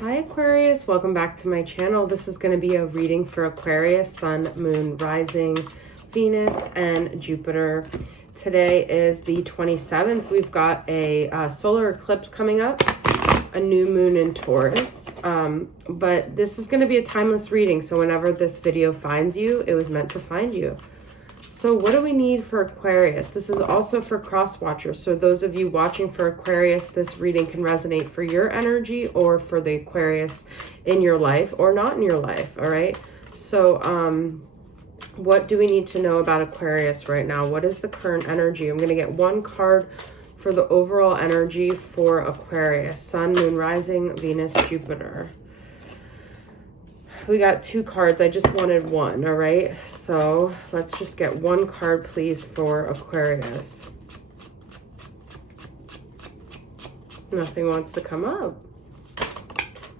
Hi Aquarius, welcome back to my channel. This is going to be a reading for Aquarius, Sun, Moon, Rising, Venus, and Jupiter. Today is the 27th. We've got a solar eclipse coming up, a new moon in Taurus. But this is going to be a timeless reading, so whenever this video finds you, it was meant to find you. So what do we need for Aquarius? This is also for cross watchers. So those of you watching for Aquarius, this reading can resonate for your energy or for the Aquarius in your life or not in your life. All right. So what do we need to know about Aquarius right now? What is the current energy? I'm going to get one card for the overall energy for Aquarius, Sun, Moon, Rising, Venus, Jupiter. We got two cards. I just wanted one, all right? So let's just get one card, please, for Aquarius. Nothing wants to come up.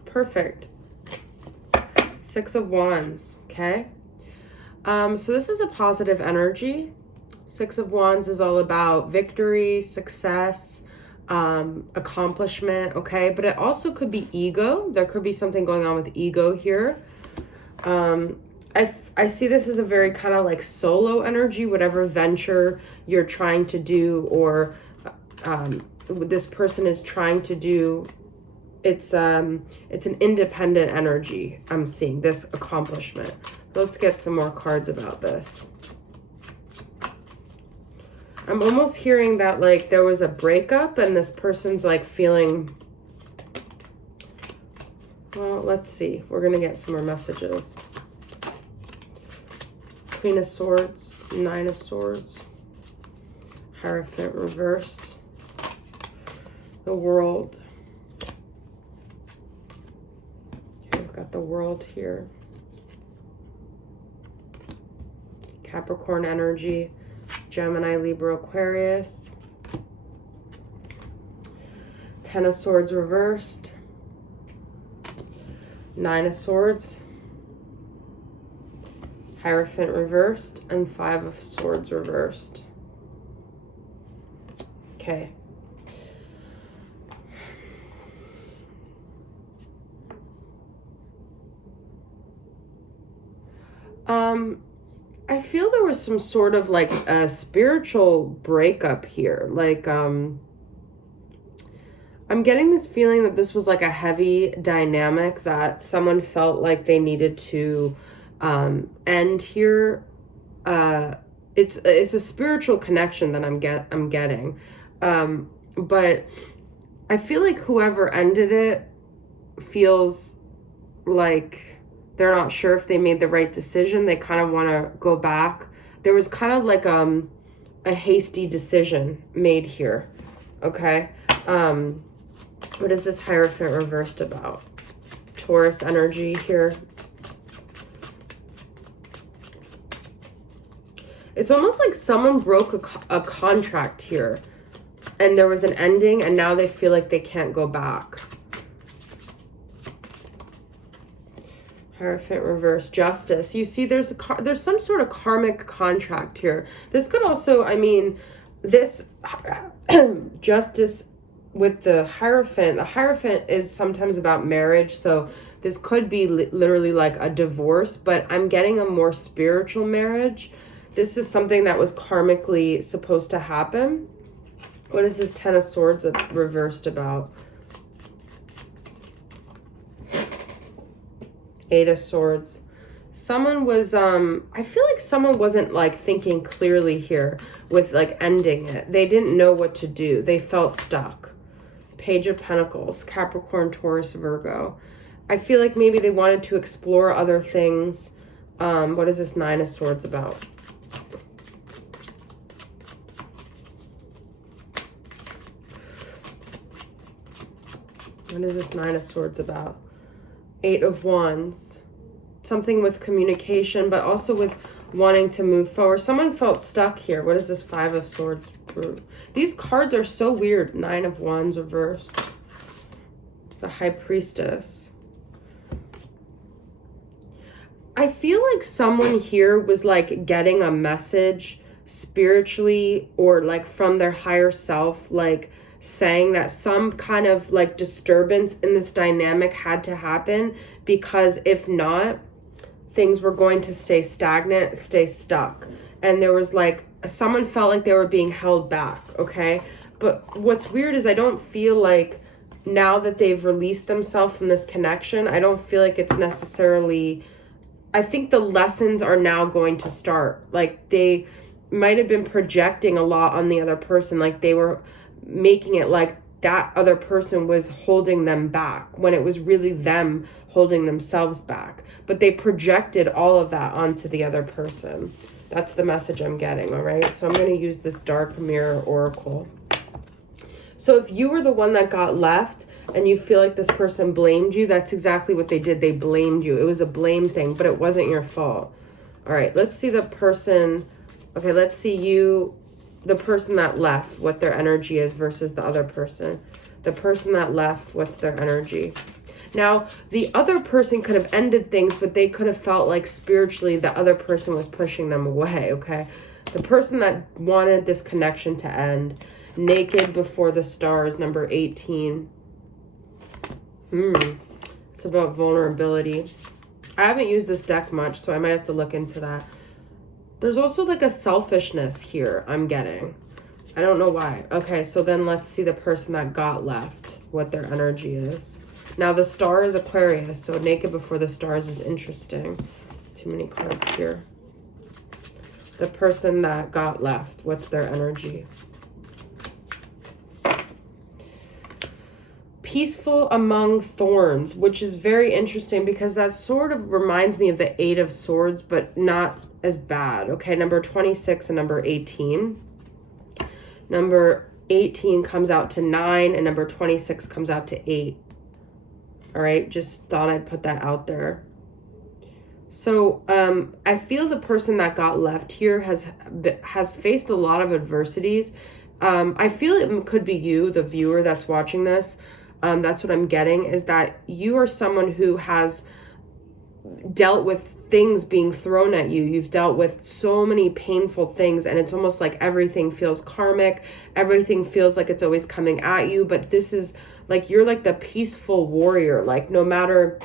Perfect. Six of Wands, okay? So this is a positive energy. Six of Wands is all about victory, success, accomplishment, okay? But it also could be ego. There could be something going on with ego here. I see this as a very kind of like solo energy, whatever venture you're trying to do or this person is trying to do. It's an independent energy. I'm seeing this accomplishment. Let's get some more cards about this. I'm almost hearing that like there was a breakup and this person's like feeling, well, let's see. We're going to get some more messages. Queen of Swords, Nine of Swords, Hierophant reversed, the World. We've got the World here. Capricorn energy, Gemini, Libra, Aquarius. Ten of Swords reversed. Nine of Swords, Hierophant reversed, and Five of Swords reversed. Okay. I feel there was some sort of like a spiritual breakup here. Like, I'm getting this feeling that this was like a heavy dynamic that someone felt like they needed to end here. It's a spiritual connection that I'm getting. But I feel like whoever ended it feels like they're not sure if they made the right decision. They kind of want to go back. There was kind of like a hasty decision made here. Okay. What is this Hierophant reversed about? Taurus energy here. It's almost like someone broke a contract here and there was an ending and now they feel like they can't go back. Hierophant reverse, Justice. You see there's some sort of karmic contract here. This could also, I mean, this Justice with the Hierophant is sometimes about marriage, so this could be literally like a divorce, but I'm getting a more spiritual marriage. This is something that was karmically supposed to happen. What is this Ten of Swords reversed about? Eight of Swords. Someone was, I feel like someone wasn't like thinking clearly here with like ending it. They didn't know what to do. They felt stuck. Page of Pentacles, Capricorn, Taurus, Virgo. I feel like maybe they wanted to explore other things. What is this Nine of Swords about? What is this Nine of Swords about? Eight of Wands. Something with communication, but also with wanting to move forward. Someone felt stuck here. What is this Five of Swords? These cards are so weird. Nine of Wands reversed. The High Priestess. I feel like someone here was like getting a message spiritually or like from their higher self, like saying that some kind of like disturbance in this dynamic had to happen, because if not, things were going to stay stagnant, stay stuck. And there was like, someone felt like they were being held back, okay? But what's weird is I don't feel like now that they've released themselves from this connection, I don't feel like it's necessarily, I think the lessons are now going to start. Like they might have been projecting a lot on the other person, like they were making it like that other person was holding them back when it was really them holding themselves back. But they projected all of that onto the other person. That's the message I'm getting, all right? So I'm going to use this Dark Mirror Oracle. So if you were the one that got left and you feel like this person blamed you, that's exactly what they did. They blamed you. It was a blame thing, but it wasn't your fault. All right, let's see the person. Okay, let's see you, the person that left, what their energy is versus the other person. The person that left, what's their energy? Now, the other person could have ended things, but they could have felt like spiritually the other person was pushing them away, okay? The person that wanted this connection to end, Naked Before the Stars, number 18. It's about vulnerability. I haven't used this deck much, so I might have to look into that. There's also like a selfishness here I'm getting. I don't know why. Okay, so then let's see the person that got left, what their energy is. Now the star is Aquarius, so Naked Before the Stars is interesting. Too many cards here. The person that got left, what's their energy? Peaceful Among Thorns, which is very interesting because that sort of reminds me of the Eight of Swords, but not as bad. Okay, number 26 and number 18. Number 18 comes out to 9 and number 26 comes out to 8. All right, just thought I'd put that out there. So I feel the person that got left here has faced a lot of adversities. I feel it could be you, the viewer that's watching this. That's what I'm getting, is that you are someone who has dealt with things being thrown at you. You've dealt with so many painful things, and it's almost like everything feels karmic. Everything feels like it's always coming at you, but this is like, you're like the peaceful warrior. Like no matter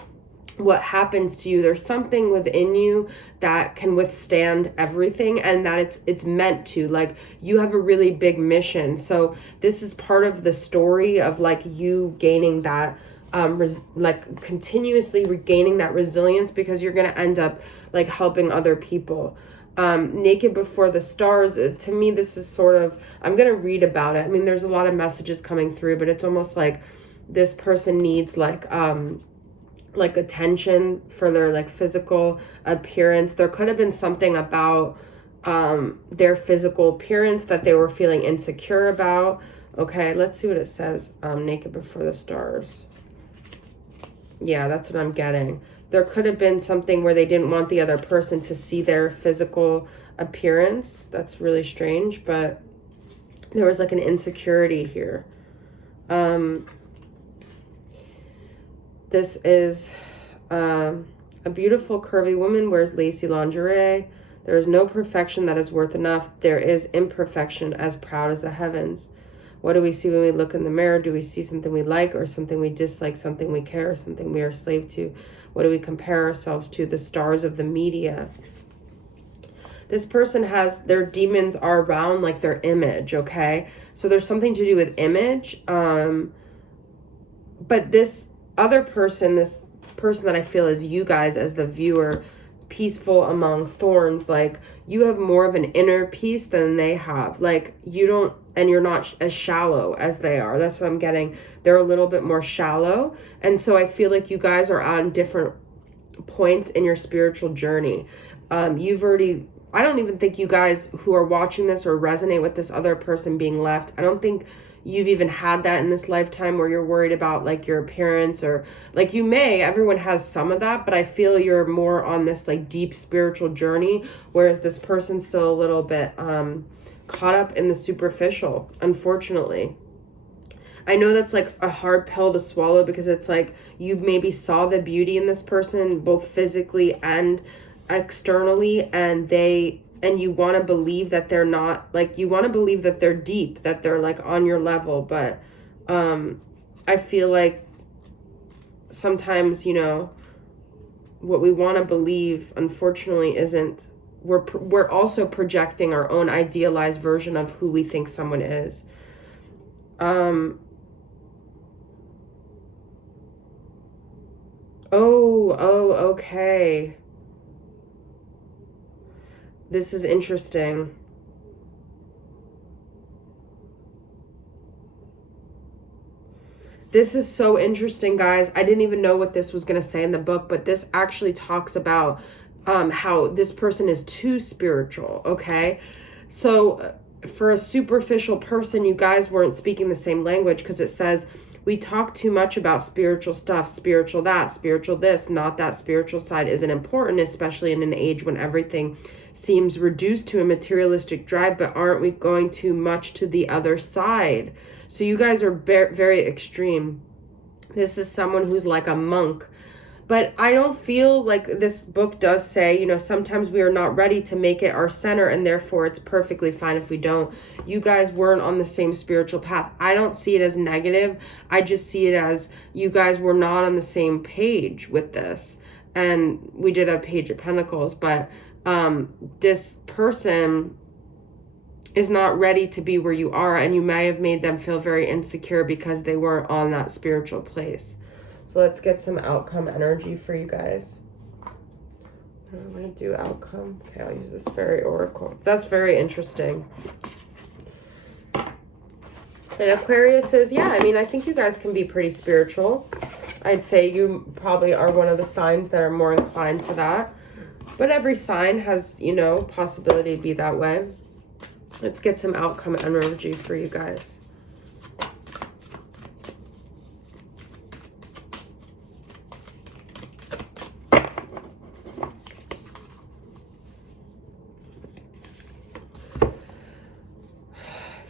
what happens to you, there's something within you that can withstand everything, and that it's meant to. Like you have a really big mission. So this is part of the story of like you gaining that like continuously regaining that resilience, because you're going to end up like helping other people. Naked Before the Stars, to me this is sort of, I'm going to read about it. I mean, there's a lot of messages coming through, but it's almost like this person needs like attention for their like physical appearance. There could have been something about their physical appearance that they were feeling insecure about. Okay, let's see what it says. Naked Before the Stars. Yeah, that's what I'm getting. There could have been something where they didn't want the other person to see their physical appearance. That's really strange, but there was like an insecurity here. This is a beautiful curvy woman wears lacy lingerie. There is no perfection that is worth enough. There is imperfection as proud as the heavens. What do we see when we look in the mirror? Do we see something we like or something we dislike, something we care, or something we are slave to? What do we compare ourselves to? The stars of the media. This person has, their demons are around like their image, okay? So there's something to do with image. But this other person, this person that I feel is you guys as the viewer, peaceful among thorns, like you have more of an inner peace than they have. Like you don't, and you're not as shallow as they are. That's what I'm getting. They're a little bit more shallow. And so I feel like you guys are on different points in your spiritual journey. You've already, I don't even think you guys who are watching this or resonate with this other person being left, I don't think you've even had that in this lifetime where you're worried about like your appearance, or like you may, everyone has some of that, but I feel you're more on this like deep spiritual journey, whereas this person's still a little bit caught up in the superficial, unfortunately. I know that's like a hard pill to swallow, because it's like you maybe saw the beauty in this person both physically and externally, and they and you want to believe that they're not, like, you want to believe that they're deep, that they're like on your level. But I feel like sometimes, you know, what we want to believe, unfortunately, isn't. We're also projecting our own idealized version of who we think someone is. Okay. This is interesting. This is so interesting, guys. I didn't even know what this was going to say in the book, but this actually talks about how this person is too spiritual, okay? So for a superficial person, you guys weren't speaking the same language, because it says, we talk too much about spiritual stuff, spiritual that, spiritual this, not that spiritual side isn't important, especially in an age when everything seems reduced to a materialistic drive, but aren't we going too much to the other side? So you guys are very extreme. This is someone who's like a monk. But I don't feel like, this book does say, you know, sometimes we are not ready to make it our center, and therefore it's perfectly fine if we don't. You guys weren't on the same spiritual path. I don't see it as negative. I just see it as you guys were not on the same page with this. And we did a Page of Pentacles, but this person is not ready to be where you are, and you may have made them feel very insecure because they weren't on that spiritual place. So let's get some outcome energy for you guys. I'm going to do outcome. Okay, I'll use this fairy oracle. That's very interesting. And Aquarius says, yeah, I mean, I think you guys can be pretty spiritual. I'd say you probably are one of the signs that are more inclined to that. But every sign has, you know, possibility to be that way. Let's get some outcome energy for you guys.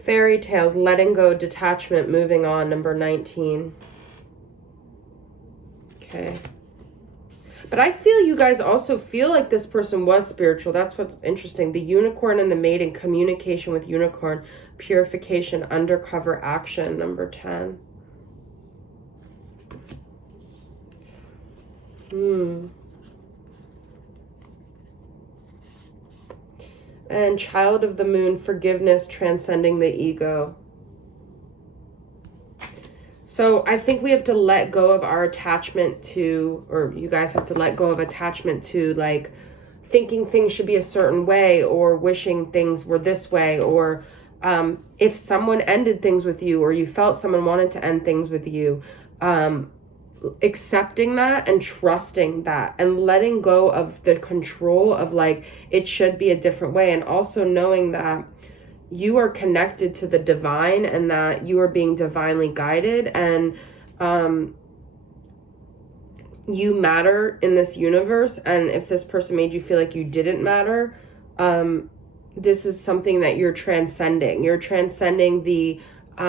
Fairy tales, letting go, detachment, moving on, number 19. Okay. But I feel you guys also feel like this person was spiritual. That's what's interesting. The unicorn and the maiden, communication with unicorn, purification, undercover action, number 10. And child of the moon, forgiveness, transcending the ego. So I think we have to let go of our attachment to, or you guys have to let go of attachment to, like, thinking things should be a certain way, or wishing things were this way, or if someone ended things with you, or you felt someone wanted to end things with you, accepting that and trusting that, and letting go of the control of, like, it should be a different way, and also knowing that you are connected to the divine, and that you are being divinely guided, and you matter in this universe. And if this person made you feel like you didn't matter, this is something that you're transcending. You're transcending the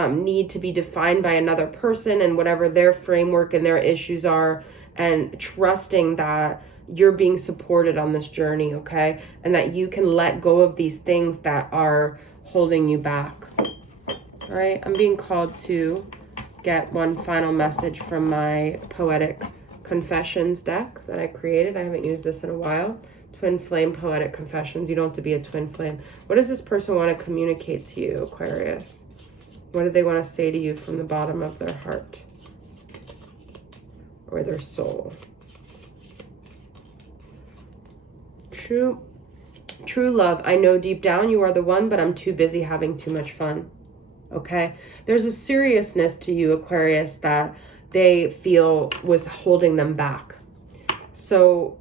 need to be defined by another person and whatever their framework and their issues are, and trusting that you're being supported on this journey, okay? And that you can let go of these things that are holding you back. All right, I'm being called to get one final message from my Poetic Confessions deck that I created. I haven't used this in a while. Twin Flame Poetic Confessions. You don't have to be a twin flame. What does this person want to communicate to you, Aquarius? What do they want to say to you from the bottom of their heart or their soul? True love. I know deep down you are the one, but I'm too busy having too much fun. Okay? There's a seriousness to you, Aquarius, that they feel was holding them back. So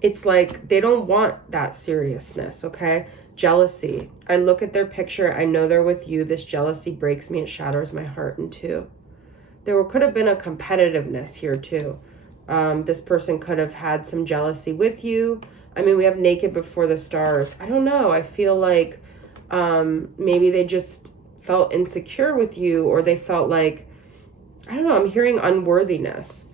it's like they don't want that seriousness, okay? Jealousy. I look at their picture. I know they're with you. This jealousy breaks me. It shatters my heart in two. There could have been a competitiveness here too. This person could have had some jealousy with you. I mean, we have naked before the stars. I don't know. I feel like maybe they just felt insecure with you, or they felt like, I don't know, I'm hearing unworthiness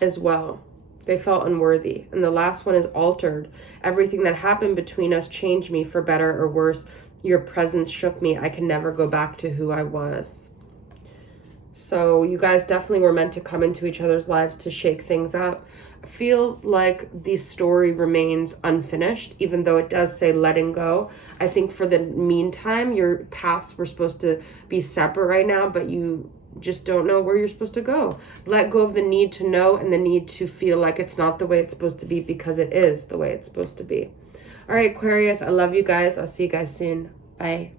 as well. They felt unworthy. And the last one is altered. Everything that happened between us changed me for better or worse. Your presence shook me. I can never go back to who I was. So you guys definitely were meant to come into each other's lives to shake things up. I feel like the story remains unfinished, even though it does say letting go. I think for the meantime, your paths were supposed to be separate right now, but you just don't know where you're supposed to go. Let go of the need to know and the need to feel like it's not the way it's supposed to be, because it is the way it's supposed to be. All right, Aquarius, I love you guys. I'll see you guys soon. Bye.